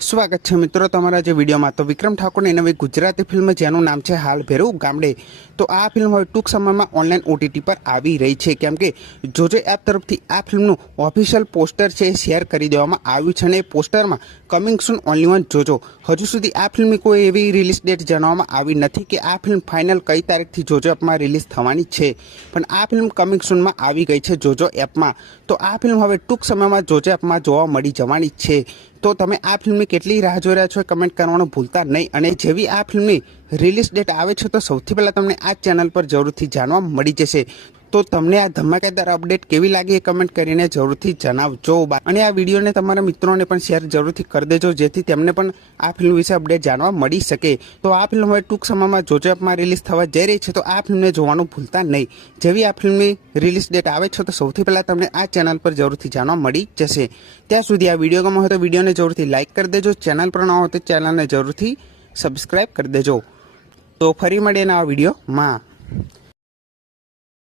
સ્વાગત છે મિત્રો તમારા જે વિડીયોમાં। તો વિક્રમ ઠાકોરની નવી ગુજરાતી ફિલ્મ જેનું નામ છે હાલ ભેરું ગામડે, તો આ ફિલ્મ હવે ટૂંક સમયમાં ઓનલાઈન ઓટીટી પર આવી રહી છે, કેમ કે જોજો એપ તરફથી આ ફિલ્મનું ઓફિશિયલ પોસ્ટર છે શેર કરી દેવામાં આવ્યું છે અને એ પોસ્ટરમાં કમિંગ સૂન ઓનલી વન જોજો। હજુ સુધી આ ફિલ્મની કોઈ એવી રિલીઝ ડેટ જણાવવામાં આવી નથી કે આ ફિલ્મ ફાઇનલ કઈ તારીખથી જોજો એપમાં રિલીઝ થવાની છે, પણ આ ફિલ્મ કમિંગ સૂનમાં આવી ગઈ છે જોજો એપમાં। તો આ ફિલ્મ હવે ટૂંક સમયમાં જોજો એપમાં જોવા મળી જવાની છે। તો તમે આ ફિલ્મની કેટલી રાહ જોઈ રહ્યા છો કમેન્ટ કરવાનું ભૂલતા નહીં, અને જેવી આ ફિલ્મની રિલીઝ ડેટ આવે છે તો સૌથી પહેલાં તમને આ ચેનલ પર જરૂરથી જાણવા મળી જશે। તો તમને આ ધમાકેદાર અપડેટ કેવી લાગી એ કમેન્ટ કરીને જરૂરથી જણાવજો, અને આ વિડીયોને તમારા મિત્રોને પણ શેર જરૂરથી કરી દેજો જેથી તેમને પણ આ ફિલ્મ વિશે અપડેટ જાણવા મળી શકે। તો આ ફિલ્મ હવે ટૂંક સમયમાં જોજો એપમાં રિલીઝ થવા જઈ રહી છે, તો આ ફિલ્મને જોવાનું ભૂલતા નહીં। જેવી આ ફિલ્મની રિલીઝ ડેટ આવે છે તો સૌથી પહેલાં તમને આ ચેનલ પર જરૂરથી જાણવા મળી જશે। ત્યાં સુધી આ વિડીયો ગમ્યો હોય તો વિડીયોને જરૂરથી લાઇક કરી દેજો, ચેનલ પર ન હોય તો ચેનલને જરૂરથી સબસ્ક્રાઇબ કરી દેજો। તો ફરી મળીએ નવા વિડીયોમાં।